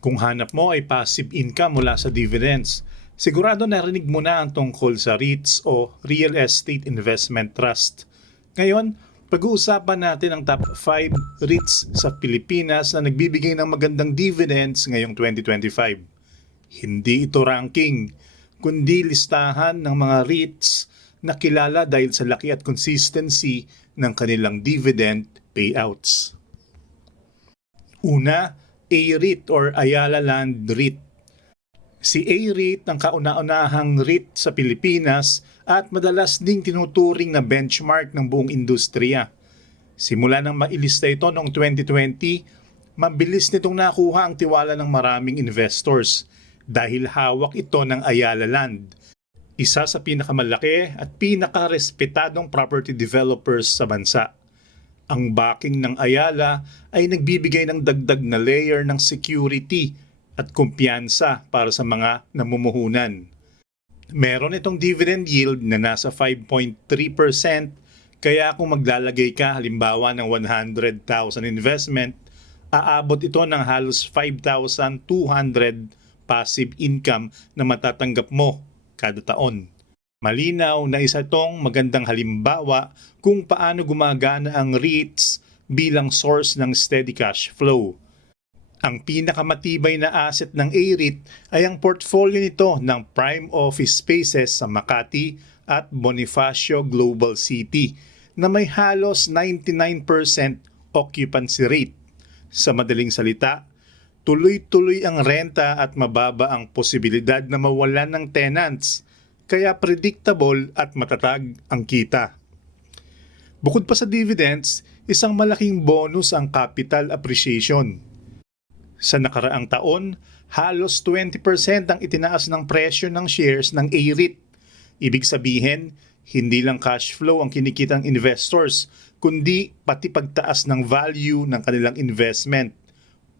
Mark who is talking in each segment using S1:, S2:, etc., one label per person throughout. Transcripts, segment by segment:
S1: Kung hanap mo ay passive income mula sa dividends, sigurado narinig mo na ang tungkol sa REITs o Real Estate Investment Trust. Ngayon, pag-uusapan natin ang top 5 REITs sa Pilipinas na nagbibigay ng magandang dividends ngayong 2025. Hindi ito ranking, kundi listahan ng mga REITs na kilala dahil sa laki at consistency ng kanilang dividend payouts. Una, A-REIT or Ayala Land REIT. Si A-REIT ang kauna-unahang REIT sa Pilipinas at madalas ding tinuturing na benchmark ng buong industriya. Simula nang mailista ito noong 2020, mabilis nitong nakuha ang tiwala ng maraming investors dahil hawak ito ng Ayala Land, isa sa pinakamalaki at pinakarespetadong property developers sa bansa. Ang backing ng Ayala ay nagbibigay ng dagdag na layer ng security at kumpiyansa para sa mga namumuhunan. Meron itong dividend yield na nasa 5.3% kaya kung maglalagay ka halimbawa ng 100,000 investment, aabot ito ng halos 5,200 passive income na matatanggap mo kada taon. Malinaw na isa itong magandang halimbawa kung paano gumagana ang REITs bilang source ng steady cash flow. Ang pinakamatibay na asset ng A-REIT ay ang portfolio nito ng prime office spaces sa Makati at Bonifacio Global City na may halos 99% occupancy rate. Sa madaling salita, tuloy-tuloy ang renta at mababa ang posibilidad na mawalan ng tenants, kaya predictable at matatag ang kita. Bukod pa sa dividends, isang malaking bonus ang capital appreciation. Sa nakaraang taon, halos 20% ang itinaas ng presyo ng shares ng A-REIT. Ibig sabihin, hindi lang cash flow ang kinikitang investors, kundi pati pagtaas ng value ng kanilang investment.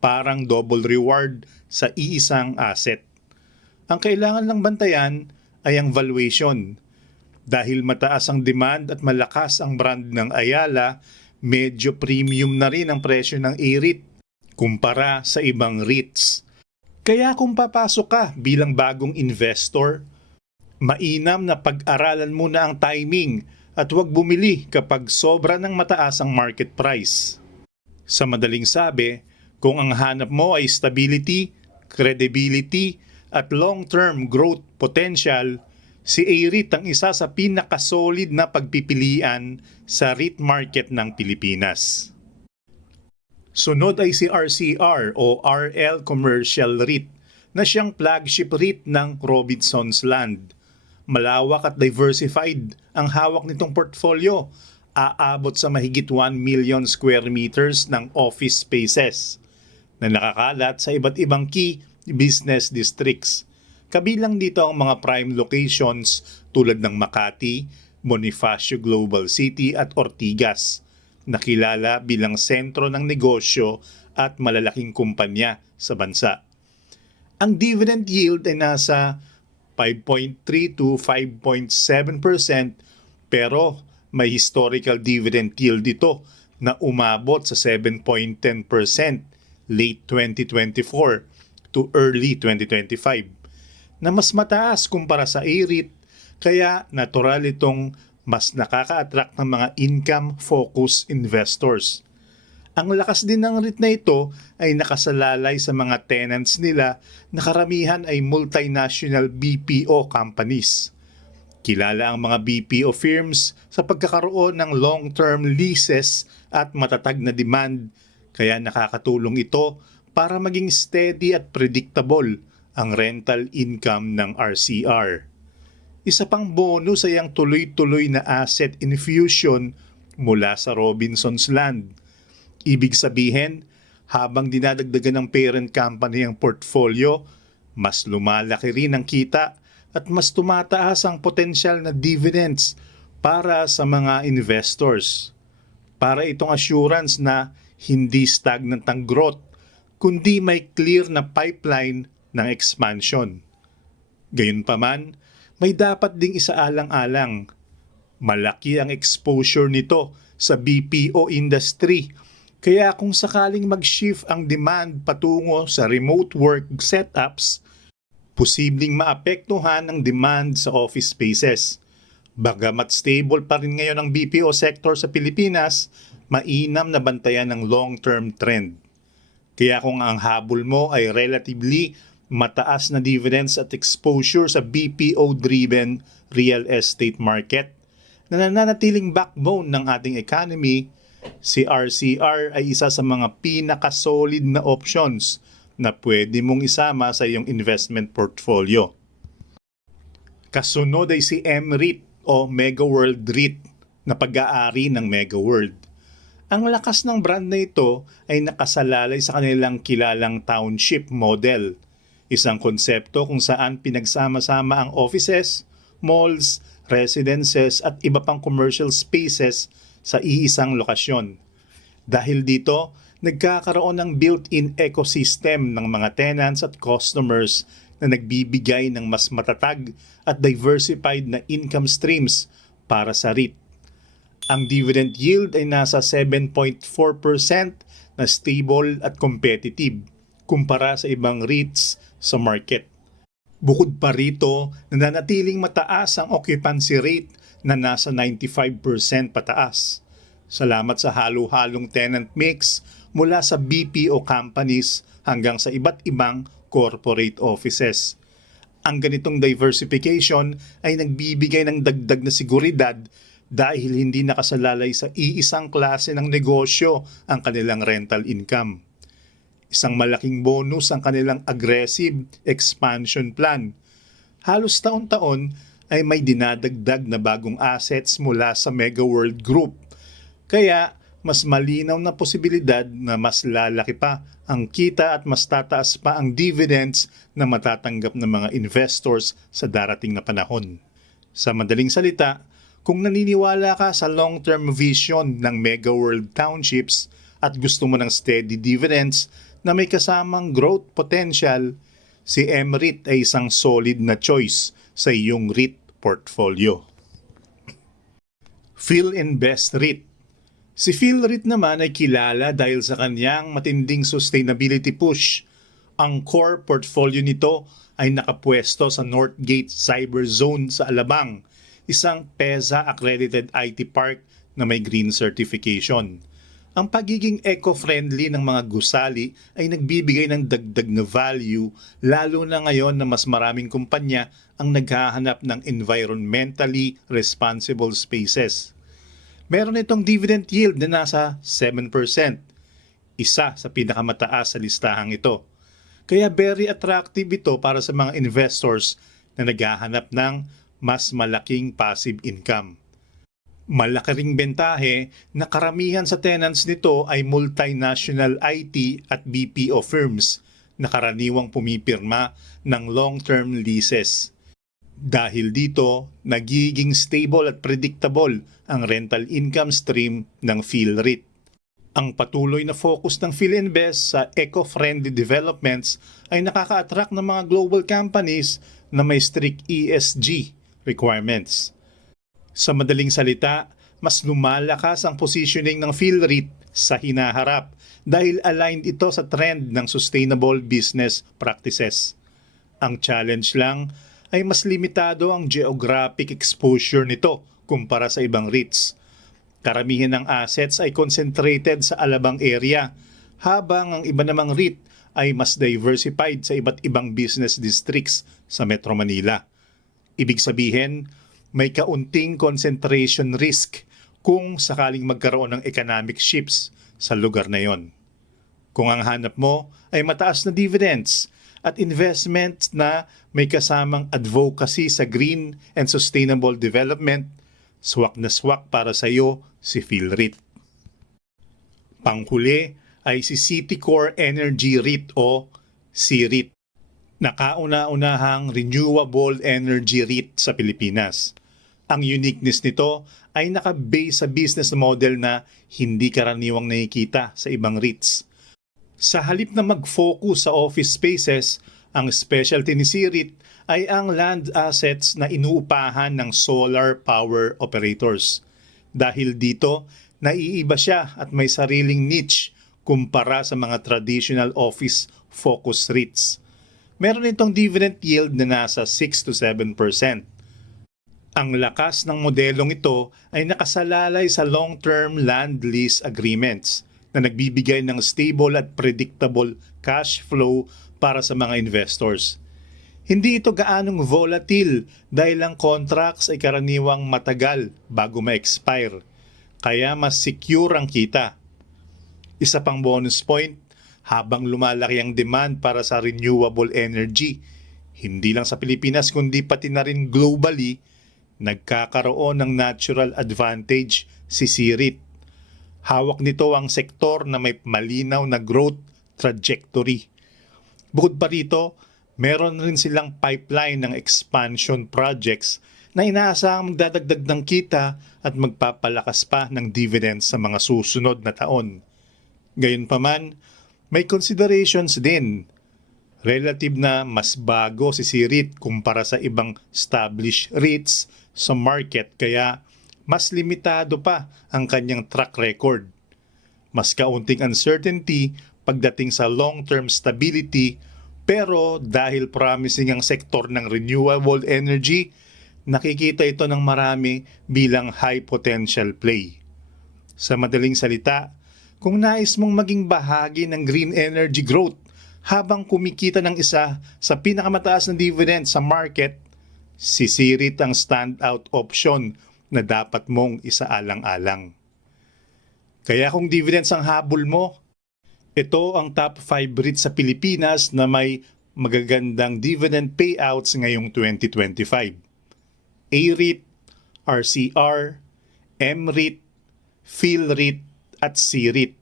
S1: Parang double reward sa iisang asset. Ang kailangan lang bantayan ay ang valuation. Dahil mataas ang demand at malakas ang brand ng Ayala, medyo premium na rin ang presyo ng A-REIT kumpara sa ibang REITs. Kaya kung papasok ka bilang bagong investor, mainam na pag-aralan muna ang timing at huwag bumili kapag sobra ng mataas ang market price. Sa madaling sabi, kung ang hanap mo ay stability, credibility, at long-term growth potential, si A-REIT ang isa sa pinakasolid na pagpipilian sa REIT market ng Pilipinas. Sunod ay si RCR o RL Commercial REIT na siyang flagship REIT ng Robinsons Land. Malawak at diversified ang hawak nitong portfolio. Aabot sa mahigit 1 million square meters ng office spaces na nakakalat sa iba't ibang key business districts. Kabilang dito ang mga prime locations tulad ng Makati, Bonifacio Global City at Ortigas nakilala bilang sentro ng negosyo at malalaking kumpanya sa bansa. Ang dividend yield ay nasa 5.3 to 5.7% pero may historical dividend yield dito na umabot sa 7.10% late 2024 to early 2025 na mas mataas kumpara sa A-REIT kaya natural itong mas nakaka-attract ng mga income-focused investors. Ang lakas din ng REIT na ito ay nakasalalay sa mga tenants nila na karamihan ay multinational BPO companies. Kilala ang mga BPO firms sa pagkakaroon ng long-term leases at matatag na demand kaya nakakatulong ito para maging steady at predictable ang rental income ng RCR. Isa pang bonus ay ang tuloy-tuloy na asset infusion mula sa Robinsons Land. Ibig sabihin, habang dinadagdagan ng parent company ang portfolio, mas lumalaki rin ang kita at mas tumataas ang potensyal na dividends para sa mga investors. Para itong assurance na hindi stagnant ang growth, kundi may clear na pipeline ng expansion. Gayunpaman, may dapat ding isaalang-alang. Malaki ang exposure nito sa BPO industry Kaya kung sakaling mag-shift ang demand patungo sa remote work setups, posibleng maapektuhan ang demand sa office spaces. Bagamat stable pa rin ngayon ang BPO sector sa Pilipinas, mainam na bantayan ng long-term trend. Kaya kung ang habol mo ay relatively mataas na dividends at exposure sa BPO-driven real estate market na nananatiling backbone ng ating economy, si RCR ay isa sa mga pinakasolid na options na pwede mong isama sa iyong investment portfolio. Kasunod ay si MREIT o Mega World REIT na pag-aari ng Mega World. Ang lakas ng brand na ito ay nakasalalay sa kanilang kilalang township model, isang konsepto kung saan pinagsama-sama ang offices, malls, residences at iba pang commercial spaces sa iisang lokasyon. Dahil dito, nagkakaroon ng built-in ecosystem ng mga tenants at customers na nagbibigay ng mas matatag at diversified na income streams para sa REIT. Ang dividend yield ay nasa 7.4% na stable at competitive kumpara sa ibang REITs sa market. Bukod pa rito, nananatiling mataas ang occupancy rate na nasa 95% pataas. Salamat sa halo-halong tenant mix mula sa BPO companies hanggang sa iba't ibang corporate offices. Ang ganitong diversification ay nagbibigay ng dagdag na seguridad dahil hindi nakasalalay sa iisang klase ng negosyo ang kanilang rental income. Isang malaking bonus ang kanilang aggressive expansion plan. Halos taon-taon ay may dinadagdag na bagong assets mula sa Mega World Group. Kaya mas malinaw na posibilidad na mas lalaki pa ang kita at mas tataas pa ang dividends na matatanggap ng mga investors sa darating na panahon. Sa madaling salita, kung naniniwala ka sa long-term vision ng Mega World Townships at gusto mo ng steady dividends na may kasamang growth potential, si MREIT ay isang solid na choice sa iyong REIT portfolio. PhilInvest REIT Si PhilREIT naman ay kilala dahil sa kanyang matinding sustainability push. Ang core portfolio nito ay nakapwesto sa Northgate Cyber Zone sa Alabang, isang PEZA accredited IT park na may green certification. Ang pagiging eco-friendly ng mga gusali ay nagbibigay ng dagdag na value lalo na ngayon na mas maraming kumpanya ang naghahanap ng environmentally responsible spaces. Meron itong dividend yield na nasa 7%, isa sa pinakamataas sa listahang ito. Kaya very attractive ito para sa mga investors na naghahanap ng mas malaking passive income. Malaki ring bentahe na karamihan sa tenants nito ay multinational IT at BPO firms na karaniwang pumipirma ng long-term leases. Dahil dito, nagiging stable at predictable ang rental income stream ng PhilREIT. Ang patuloy na focus ng PhilInvest sa eco-friendly developments ay nakaka-attract ng mga global companies na may strict ESG requirements. Sa madaling salita, mas lumalakas ang positioning ng PhilREIT sa hinaharap dahil aligned ito sa trend ng sustainable business practices. Ang challenge lang ay mas limitado ang geographic exposure nito kumpara sa ibang REITs. Karamihan ng assets ay concentrated sa Alabang area, habang ang iba namang REIT ay mas diversified sa iba't ibang business districts sa Metro Manila. Ibig sabihin, may kaunting concentration risk kung sakaling magkaroon ng economic shifts sa lugar na yon. Kung ang hanap mo ay mataas na dividends at investment na may kasamang advocacy sa green and sustainable development, swak na swak para sa iyo si PhilREIT. Panghuli ay si Citicore Energy REIT o CREIT nakauna-unahang renewable energy REIT sa Pilipinas. Ang uniqueness nito ay nakabase sa business model na hindi karaniwang nakikita sa ibang REITs. Sa halip na mag-focus sa office spaces, ang specialty ni CREIT ay ang land assets na inuupahan ng solar power operators. Dahil dito, naiiba siya at may sariling niche kumpara sa mga traditional office focus REITs. Meron itong dividend yield na nasa 6 to 7%. Ang lakas ng modelong ito ay nakasalalay sa long-term land lease agreements na nagbibigay ng stable at predictable cash flow para sa mga investors. Hindi ito gaanong volatile dahil ang contracts ay karaniwang matagal bago ma-expire, kaya mas secure ang kita. Isa pang bonus point, habang lumalaki ang demand para sa renewable energy, hindi lang sa Pilipinas kundi pati na rin globally, nagkakaroon ng natural advantage si Sirit. Hawak nito ang sektor na may malinaw na growth trajectory. Bukod pa rito, meron rin silang pipeline ng expansion projects na inaasahang magdadagdag ng kita at magpapalakas pa ng dividends sa mga susunod na taon. Gayunpaman, may considerations din. Relative na mas bago si Sirit kumpara sa ibang established REITs sa market kaya mas limitado pa ang kanyang track record. Mas kaunting uncertainty pagdating sa long-term stability pero dahil promising ang sektor ng renewable energy, nakikita ito ng marami bilang high potential play. Sa madaling salita, kung nais mong maging bahagi ng green energy growth habang kumikita ng isa sa pinakamataas na dividend sa market, sisirit ang standout option na dapat mong isaalang-alang. Kaya kung dividends ang habol mo, ito ang top 5 REITs sa Pilipinas na may magagandang dividend payouts ngayong 2025. A-REIT, RCR, M-REIT, PhilREIT at C-REIT.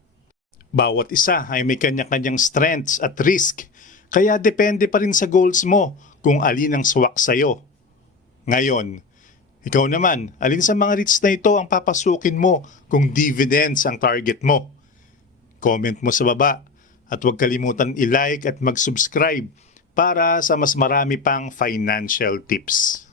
S1: Bawat isa ay may kanya-kanyang strengths at risk, kaya depende pa rin sa goals mo kung alin ang swak sa'yo. Ngayon, ikaw naman, alin sa mga REITs na ito ang papasukin mo kung dividends ang target mo? Comment mo sa baba at huwag kalimutan i-like at mag-subscribe para sa mas marami pang financial tips.